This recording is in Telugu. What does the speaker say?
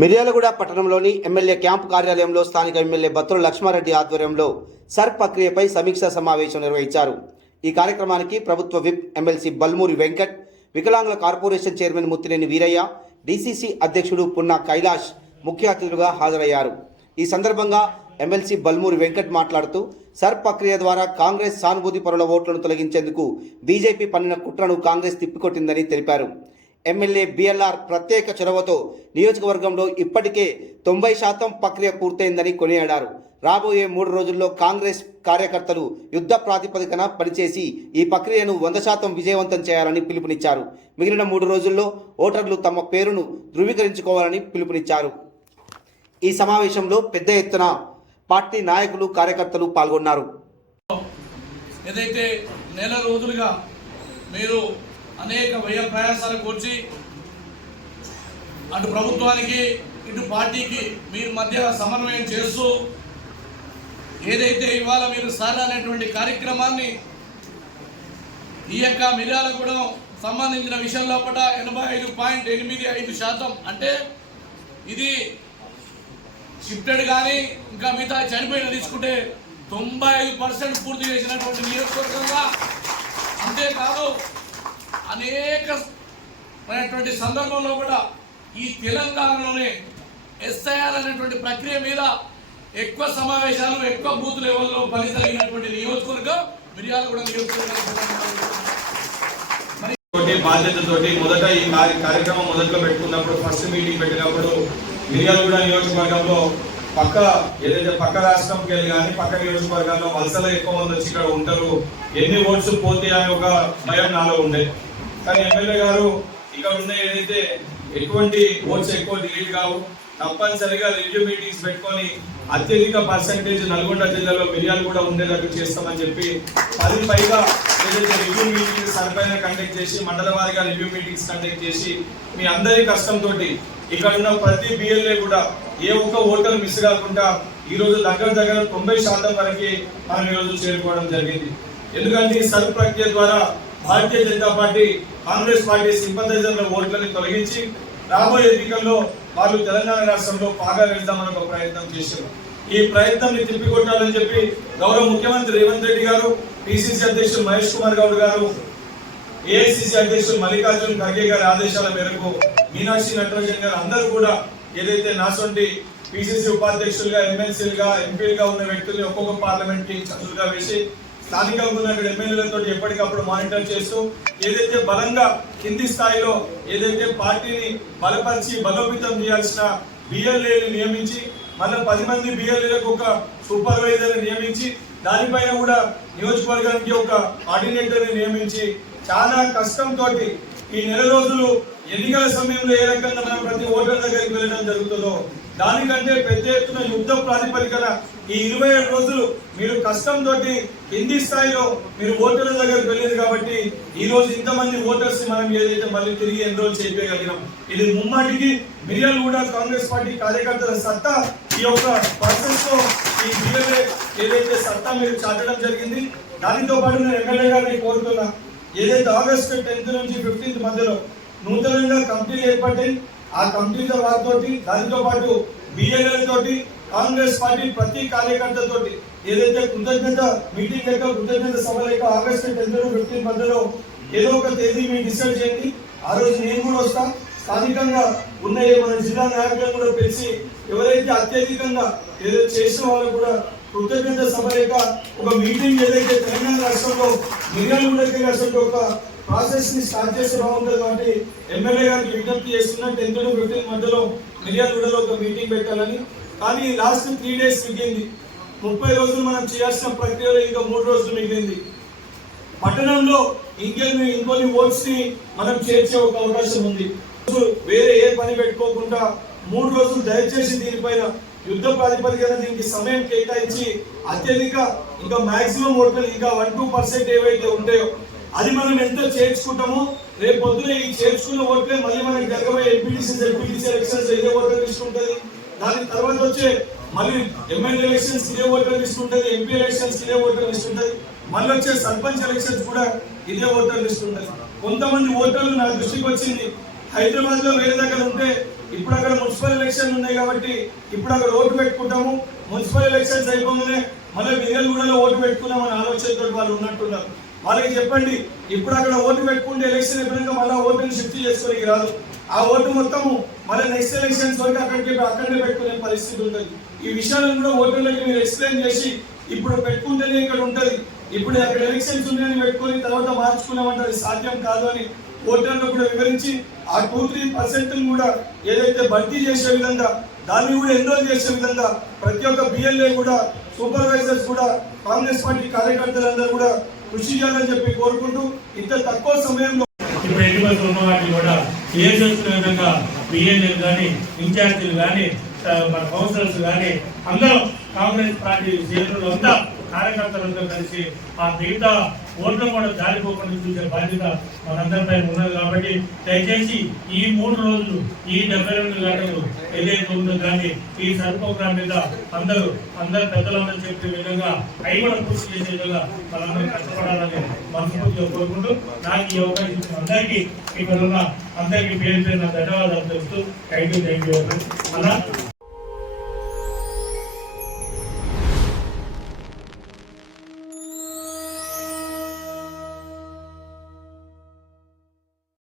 మిర్యాలగూడ పట్టణంలోని ఎమ్మెల్యే క్యాంపు కార్యాలయంలో స్థానిక ఎమ్మెల్యే బత్తుల లక్ష్మారెడ్డి ఆధ్వర్యంలో సర్ ప్రక్రియపై సమీక్షా సమావేశం నిర్వహించారు. ఈ కార్యక్రమానికి ప్రభుత్వ విప్ ఎమ్మెల్సీ బల్మూరి వెంకట్, వికలాంగుల corporation chairman Muthineni Veeraiah, DCC అధ్యక్షుడు పున్నా కైలాష్ ముఖ్య అతిథులుగా హాజరయ్యారు. ఈ సందర్భంగా ఎమ్మెల్సీ బల్మూరి వెంకట్ మాట్లాడుతూ సర్ ప్రక్రియ ద్వారా కాంగ్రెస్ సానుభూతి పరుల ఓట్లను తొలగించేందుకు బీజేపీ పన్నిన కుట్రను కాంగ్రెస్ తిప్పికొట్టిందని తెలిపారు. ఎమ్మెల్యే బిఎల్ఆర్ ప్రత్యేక చొరవతో నియోజకవర్గంలో ఇప్పటికే 90% ప్రక్రియ పూర్తయిందని కొనియాడారు. రాబోయే 3 రోజుల్లో కాంగ్రెస్ కార్యకర్తలు యుద్ధ ప్రాతిపదికన పనిచేసి ఈ ప్రక్రియను 100% విజయవంతం చేయాలని పిలుపునిచ్చారు. మిగిలిన 3 రోజుల్లో ఓటర్లు తమ పేరును ధృవీకరించుకోవాలని పిలుపునిచ్చారు. ఈ సమావేశంలో పెద్ద ఎత్తున పార్టీ నాయకులు, కార్యకర్తలు పాల్గొన్నారు. ఏదైతే నెల రోజులుగా మీరు అనేక వ్యయ ప్రయాసాలకు వచ్చి అటు ప్రభుత్వానికి ఇటు పార్టీకి మీరు మధ్య సమన్వయం చేస్తూ ఏదైతే ఇవాళ మీరు సార్ అనేటువంటి కార్యక్రమాన్ని ఈ యొక్క మిర్యాలగూడెం సంబంధించిన విషయం లోపల 85.85% అంటే ఇది షిఫ్టెడ్ కానీ ఇంకా మిగతా చనిపోయిన తీసుకుంటే 95% పూర్తి చేసినటువంటి నియోజకవర్గంగా, అంతేకాదు అనేకమైనటువంటి సందర్భంలో కూడా ఈ తెలంగాణలోనే ఎస్ఐఆర్ అనేటువంటి ప్రక్రియ మీద ఎక్కువ సమావేశాలు, ఎక్కువ బూత్ లెవెల్లో ఫలితమైనటువంటి నియోజకవర్గం మిర్యాలగూడెం నియోజకవర్గం. బాధ్యతతోటి మొదట ఈ కార్యక్రమం మొదట్లో పెట్టుకున్నప్పుడు, ఫస్ట్ మీటింగ్ పెట్టినప్పుడు మిర్యాలగూడెం నియోజకవర్గంలో ఏదైతే పక్క రాష్ట్రంకి వెళ్ళి కానీ పక్క నియోజకవర్గాల్లో వలసలు ఎక్కువ మంది వచ్చి ఇక్కడ ఉంటారు, ఎన్ని ఓట్స్ పోతాయి అనే ఒక భయం నాలో ఉండే. కానీ ఎమ్మెల్యే గారు ఇక్కడ ఉన్న ఏదైతే ఎటువంటి ఓట్స్ ఎక్కువ డిలీట్ కావు, తప్పనిసరిగా రివ్యూ మీటింగ్స్ పెట్టుకొని అత్యధిక పర్సెంటేజ్ నల్గొండ జిల్లాలో మిర్యాలగూడెం ఉండేటట్టు చేస్తామని చెప్పి 10 పైగా ఏదైతే రివ్యూ మీటింగ్స్ సరిపైన కండక్ట్ చేసి, మండల వారీగా రివ్యూ మీటింగ్స్ కండక్ట్ చేసి మీ అందరి కష్టంతో ఇక్కడ ఉన్న ప్రతి బిఎల్ఏ కూడా ఏ ఒక్క ఓటర్ మిస్ కాకుండా ఈ రోజు దగ్గర 90% వరకు మనం ఈ రోజు చేరుకోవడం జరిగింది. ఎందుకంటే ఈ సర్ ప్రక్రియ ద్వారా భారతీయ జనతా పార్టీ, కాంగ్రెస్ పార్టీ సింపథైజర్ల ఓట్లని తొలగించి రాబోయే ఎన్నికల్లో వాళ్ళు తెలంగాణ రాష్ట్రంలో బాగా వెళ్దామని ఒక ప్రయత్నం చేశారు. ఈ ప్రయత్నాన్ని తిప్పికొట్టాలని చెప్పి గౌరవ ముఖ్యమంత్రి రేవంత్ రెడ్డి గారు, పిసిసి అధ్యక్షుడు మహేష్ కుమార్ గౌడ్ గారు, ఏఐసిసి అధ్యక్షుడు మల్లికార్జున ఖర్గే గారి ఆదేశాల మేరకు మీనాక్షి నటరాజన్ గారు అందరూ కూడా ఏదైతే నాసొంటి పిసిసి ఉపాధ్యక్షులుగా, ఎమ్మెల్సీలుగా, ఎంపీలుగా ఉన్న వ్యక్తుల్ని ఒక్కొక్క పార్లమెంట్ కి చదువుగా వేసి స్థానికంగా ఉన్న ఎమ్మెల్యేలతో ఎప్పటికప్పుడు మానిటర్ చేస్తూ ఏదైతే బలంగా కింది స్థాయిలో ఏదైతే పార్టీని బలపరిచి బలోపేతం చేయాల్సిన బిఎల్ఏని నియమించి, మళ్ళీ 10 మంది బిఎల్ఏలకు ఒక సూపర్వైజర్ నియమించి, దానిపైన కూడా నియోజకవర్గానికి ఒక కోఆర్డినేటర్ నియమించి చాలా కష్టంతో ఈ నెల రోజులు ఎన్నికల సమయంలో ఏ రకంగా మనం ప్రతి ఓటర్ దగ్గరికి వెళ్ళడం జరుగుతుందో దానికంటే పెద్ద ఎత్తున యుద్ధ ప్రాతిపదికన ఈ 27 రోజులు మీరు కష్టంతో కింది స్థాయిలో మీరు ఓటర్ల దగ్గరికి వెళ్ళేది కాబట్టి ఈ రోజు ఇంతమంది ఓటర్స్ మనం ఏదైతే మళ్ళీ తిరిగి ఎన్రోల్ చేయగలిగినాం. ఇది ముమ్మాటికి మిర్యాలగూడ కాంగ్రెస్ పార్టీ కార్యకర్తల సత్తా, ఈ యొక్క ప్రాసెస్ లో ఈ బిఎల్ఏ ఏదైతే సత్తా మీరు చాటడం జరిగింది. దానితో పాటు నేను ఎమ్మెల్యే గారిని కోరుతున్నా, ఏదైతే ఆగస్టు 10th నుంచి 15th మధ్యలో నూతనంగా కమిటీలు ఏర్పడ్డాయి, ఆ కమిటీల వారితో దానితో పాటు బిఎల్ఏలతోటి కాంగ్రెస్ పార్టీ ప్రతి కార్యకర్తతోటి ఏదైతే కృతజ్ఞత మీటింగ్ యొక్క కృతజ్ఞత సభ యొక్క ఆగస్టు 10th to 15th మధ్యలో ఏదో ఒక తేదీ మీరు డిసైడ్ చేయండి. ఆ రోజు నేను కూడా వస్తా. స్థానికంగా ఉన్న మన జిల్లా నాయకులను కూడా పిలిచి ఎవరైతే అత్యధికంగా ఏదో చేసిన వాళ్ళు కూడా కృతజ్ఞత సభ యొక్క ఒక మీటింగ్ ఏదైతే తెలంగాణ రాష్ట్రంలో మిర్యాలగూడెం రాష్ట్రంలో ఒక ప్రాసెస్ ని స్టార్ట్ చేస్తే బాగుంటుంది. కాబట్టి ఎమ్మెల్యే గారికి విజ్ఞప్తి చేస్తున్నా 10th to 15th మధ్యలో మిర్యాలగూడెంలో ఒక మీటింగ్ పెట్టాలని. కానీ లాస్ట్ 3 days మిగిలింది. 30 రోజులు మనం చేయాల్సిన ప్రక్రియలో ఇంకా 3 రోజులు మిగిలింది. పట్టణంలో ఇంకొన్ని ఓట్స్ ని మనం చేర్చే ఒక అవకాశం ఉంది. వేరే ఏ పని పెట్టుకోకుండా 3 రోజులు దయచేసి దీనిపైన యుద్ధ ప్రాతిపదికన దీనికి సమయం కేటాయించి అత్యధిక ఇంకా మాక్సిమం ఓట్లు ఇంకా 1-2% ఏవైతే ఉంటాయో అది మనం ఎంతో చేర్చుకుంటామో రేపు పొద్దున ఈ చేర్చుకున్న ఓట్లే మళ్ళీ మనకి జరగబోయే ఎంపీటీసీ, జెడ్పీటీసీ ఎలక్షన్స్ ఇదే ఓటర్ లిస్ట్ ఉంటుంది. దాని తర్వాత వచ్చే మళ్ళీ ఎమ్మెల్యే ఎలక్షన్స్ ఇదే ఓటర్ లిస్ట్ ఉంటుంది, ఎంపీ ఎలక్షన్స్ ఇదే ఓటర్ లిస్ట్ ఉంటుంది, మళ్ళీ వచ్చే సర్పంచ్ ఎలక్షన్స్ కూడా ఇదే ఓటర్ లిస్ట్ ఉంటుంది. కొంతమంది ఓటర్లు నా దృష్టికి వచ్చింది, హైదరాబాద్ లో వేరే దగ్గర ఉంటే ఇప్పుడు అక్కడ మున్సిపల్ ఎలక్షన్ ఉన్నాయి కాబట్టి ఇప్పుడు అక్కడ ఓటు పెట్టుకుంటాము. మున్సిపల్ ఎలక్షన్స్ అయిపోగానే మళ్ళీ మిర్యాలగూడలో ఓటు పెట్టుకుందామని ఆలోచనతో వాళ్ళు ఉన్నట్టున్నారు. వాళ్ళకి చెప్పండి, ఇప్పుడు అక్కడ ఓటు పెట్టుకుంటే ఎలక్షన్ అయిపోయినాక మళ్ళీ ఓటుని షిఫ్ట్ చేసుకోనికి రాదు. ఆ ఓటు మొత్తము మళ్ళీ నెక్స్ట్ ఎలక్షన్స్ వరకు అక్కడనే పెట్టుకునే పరిస్థితి ఉంటుంది. ఈ విషయాలను కూడా ఓటర్లకి మీరు ఎక్స్ప్లెయిన్ చేసి ఇప్పుడు పెట్టుకుంటేనే ఇక్కడ ఉంటుంది, ఇప్పుడు అక్కడ ఎలక్షన్స్ ఉన్నాయని పెట్టుకొని తర్వాత మార్చుకున్నామంటే అది సాధ్యం కాదు అని ఓటర్లకు కూడా వివరించి ఆ 2-3% కూడా ఏదైతే భర్తీ చేసే విధంగా దాన్ని కూడా ఎన్రోల్ చేసే విధంగా ప్రతి ఒక్క బిఎల్ఏ కూడా సూపర్వైజర్స్ కూడా కాంగ్రెస్ పార్టీ కార్యకర్తలందరూ కూడా కృషి చేయాలని చెప్పి కోరుకుంటూ ఇంత తక్కువ సమయంలో ఇప్పుడు ఎన్నికలు ఉన్న వాటిని కూడా క్లియర్ చేసుకునే విధంగా బిఎల్ఏలు కానీ ఇన్ఛార్జీలు కానీ మన కౌన్సిలర్స్ కానీ అందరూ కాంగ్రెస్ పార్టీ శ్రేణులు అంతా కార్యకర్తలందరూ కలిసి ఆ మిగతా ఓట్లు కూడా జారిపోకుండా చూసే బాధ్యత మనందరిపై ఉన్నది. కాబట్టి దయచేసి ఈ 3 రోజులు ఈ 72 గంటలు ఏదైతే ఉందో కానీ ఈ సర్ ప్రోగ్రామ్ మీద అందరూ పెద్దలందరూ చెప్పే విధంగా అవి కూడా పూర్తి చేసే విధంగా మనందరూ కష్టపడాలని మనస్ఫూర్తిగా కోరుకుంటూ నాకు ఈ అవకాశం ఇచ్చిన అందరికీ ఇక్కడ ఉన్న అందరికీ పేరు పేరున ధన్యవాదాలు తెలుస్తూ థ్యాంక్ యూ అన్న.